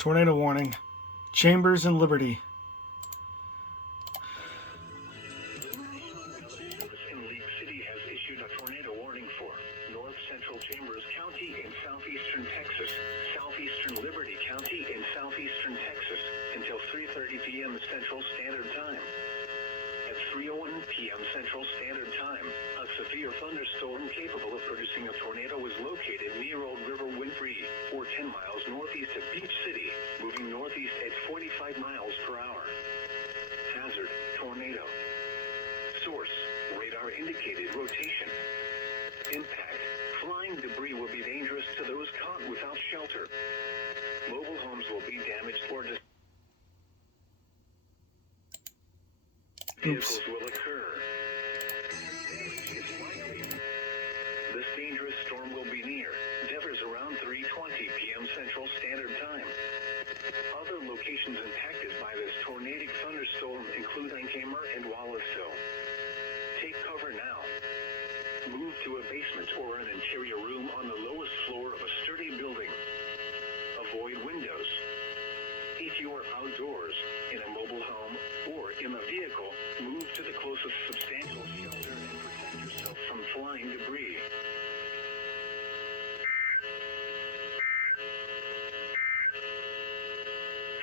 Tornado warning. Chambers and Liberty. League City has issued a tornado warning for North Central Chambers County in southeastern Texas, southeastern Liberty County in southeastern Texas until 3:30 p.m. Central Standard Time. At 3:01 p.m. Central Standard Time, a severe thunderstorm capable of producing a tornado was located near Old River Winfrey, or 10 miles northeast of Beach City, moving northeast at 45 miles per hour. Hazard: tornado. Source: radar indicated rotation. Impact: flying debris will be dangerous to those caught without shelter. Mobile homes will be damaged or destroyed. Vehicles will occur. Damage is likely. This dangerous storm will be near Devers around 3:20 p.m. Central Standard Time. Other locations impacted by this tornadic thunderstorm include Ancamer and Wallaceville. Take cover now. Move to a basement or an interior room on the lowest floor of a sturdy building. Avoid windows. If you are outdoors, in a mobile home, or in a vehicle, move to the closest substantial shelter and protect yourself from flying debris.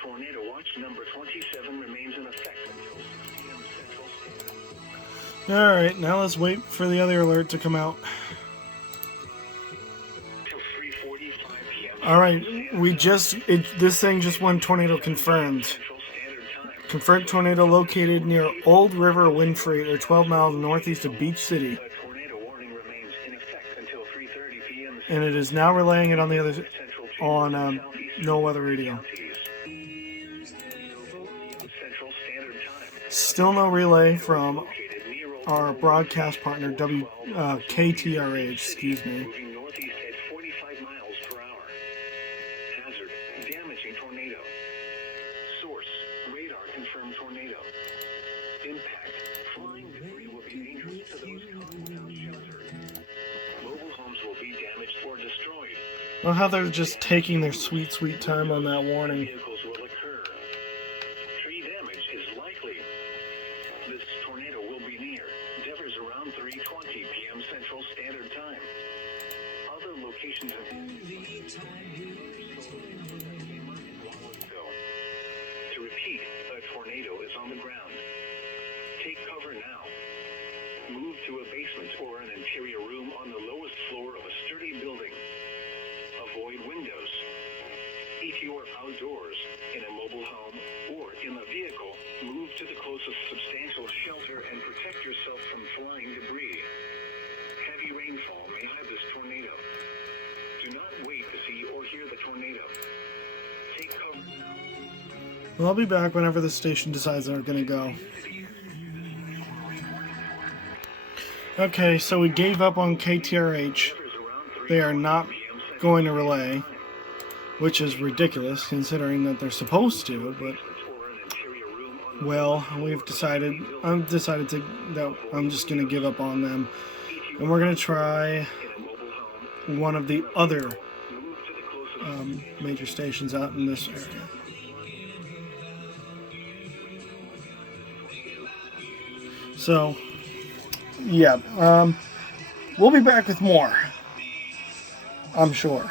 Tornado watch number 27 remains in effect until 6 p.m. Central Standard. Alright, now let's wait for the other alert to come out. Alright, this thing just won tornado confirmed. Confirmed tornado located near Old River Winfrey, or 12 miles northeast of Beach City. And it is now relaying it on the other, on no weather radio. Still no relay from our broadcast partner, KTRH, excuse me. Confirmed tornado. Impact: flying debris will be dangerous to those caught without shelter. Mobile homes will be damaged or destroyed. Well, how they're just taking their sweet, sweet time on that warning. Vehicles will occur. Tree damage is likely. This tornado will be near Devers around 3:20 p.m. Central Standard Time. Other locations To repeat, a tornado is on the ground. Take cover now. Move to a basement or an interior room on the lowest floor of a sturdy building. Avoid windows. If you are outdoors, in a mobile home, or in a vehicle, move to the closest substantial shelter and protect yourself from flying debris. Heavy rainfall may hide this tornado. Do not wait to see or hear the tornado. Take cover now. Well, I'll be back whenever the station decides they're going to go. Okay, so we gave up on KTRH. They are not going to relay, which is ridiculous considering that they're supposed to, but well, I've decided that I'm just going to give up on them. And we're going to try one of the other major stations out in this area. So, yeah, we'll be back with more, I'm sure.